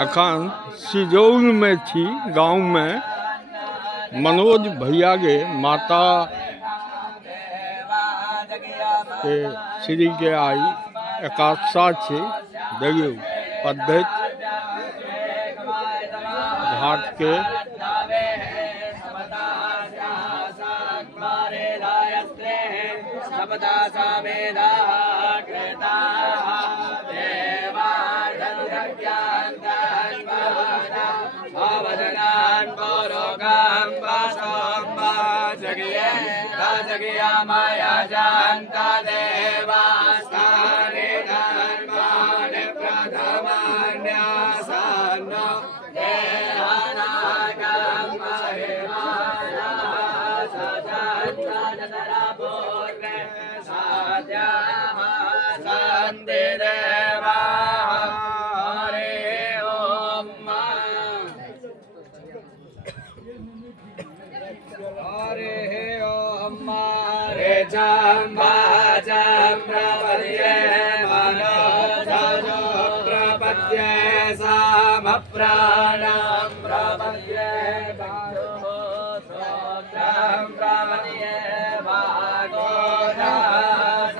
अखन सिजौल में छी, गांव में मनोज भैया के माता के श्री के आई एकादशा छे। देखियो पद्धति घाट के माया जानता देवास्ताने धर्मान प्रथमान्यासन देहानागम महिमाना सजन्ता पूर्वे साध्यामा सन्ति देवा हरे ओम हरे ओम हरे जम्बा प्रपद्ये मनोजो प्रपद्ये साम प्राणं प्रपद्ये प्रपद्ये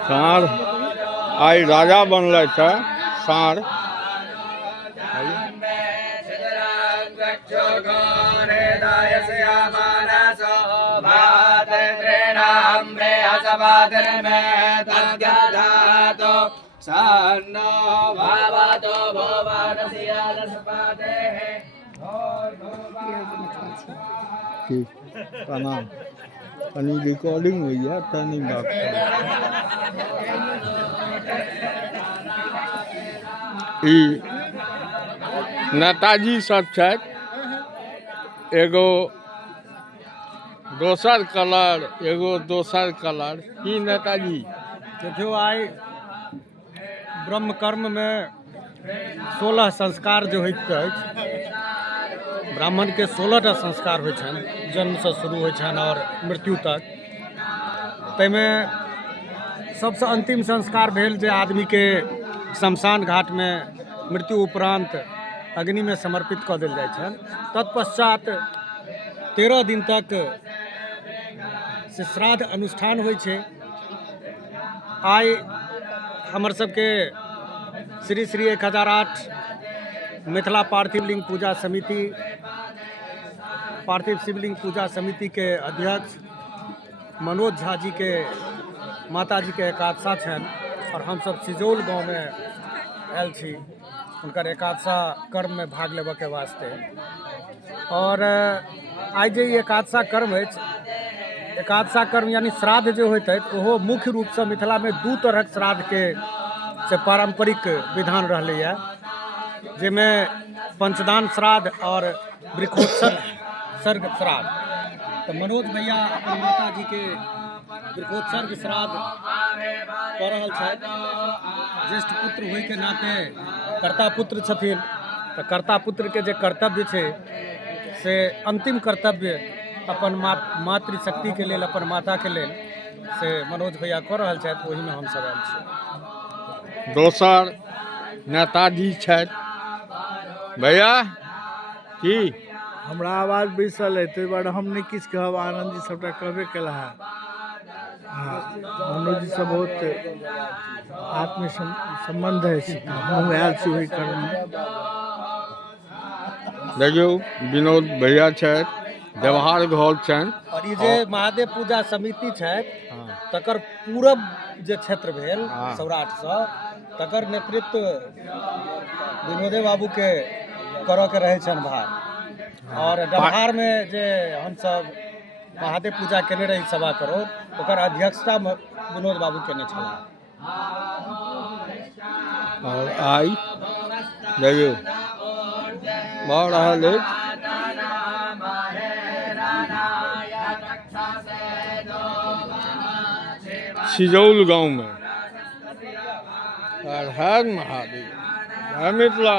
साँढ़ आई राजा बनल है। साँढ़ सन्नो भवतो भुवनस्य दशपतेः ठीक प्रणाम। तनी रिकॉर्डिंग हुई है, तनी बात ई नेताजी सब छथि। एगो दोसर कलर, एगो दोसर कलर। की नेताजी देखियो आई ब्रह्म कर्म में 16 संस्कार जो होइत अछि, ब्राह्मण के 16टा संस्कार होइ छनि, जन्म से शुरू होइ छनि और मृत्यु तक। तैमे सबसे अंतिम संस्कार भेल जे आदमी के शमशान घाट में मृत्यु उपरांत अग्नि में समर्पित कऽ देल जाइ छनि। तत्पश्चात 13 दिन तक से श्राद्ध अनुष्ठान होइ छै। आई हमर सबके श्री श्री 1008 मिथिला पार्थिव लिंग पूजा समिति, पार्थिव शिवलिंग पूजा समिति के अध्यक्ष मनोज झा जी के माता जी के एकादशा छनि और हम सब सिजौल गाँव में आयल छी हुनकर एकादशा कर्म में भाग लेबऽ के वास्ते। और आई जे एकादशा कर्म अछि, एकादशा कर्म यानी श्राद्ध जो होते हैं वो मुख्य रूप से मिथिला में 2 तरह श्राद्ध के से पारंपरिक विधान रही है, जिसमें पंचदान श्राद्ध और वृक्षोत्सर्ग श्राद्ध। तो मनोज भैया अपन माता जी के वृक्षोत्सर्ग श्राद्ध कऽ रहल छथि। ज्येष्ठ पुत्र होय के नाते कर्ता पुत्र छथिन, तो कर्ता पुत्र के जे कर्तव्य छै से अंतिम कर्तव्य अपन मातृशक्ति के लेल, अपन माता के लेल से मनोज भैया कऽ रहल छथि। ओही में हम सब आयल छी। दोसर नेताजी छथि भैया। की हमरा आवाज बैसल है, ताहि दुआरे हम नहीं किछु कहब। आनंद जी सबटा कहबे केला है। हाँ, मनोज जी से बहुत आत्मीय संबंध है। हम आयल छी ओहि कर्म में। देखियो विनोद भैया छथि, व्यवहार घर छनि। और ये जे महादेव पूजा समिति छथि, तकर पूरब जे क्षेत्र भेल सौराठ से, तकर नेतृत्व विनोदे बाबू के करऽ के रहे छनि भार। और व्यवहार में जे हम सब महादेव पूजा केने रही सभा करो, ओकर अध्यक्षता विनोद बाबू केने छलाह। और आई देखियो भऽ रहल अछि। सिजौल गांव में हर हर महादेव, हर मिथिला।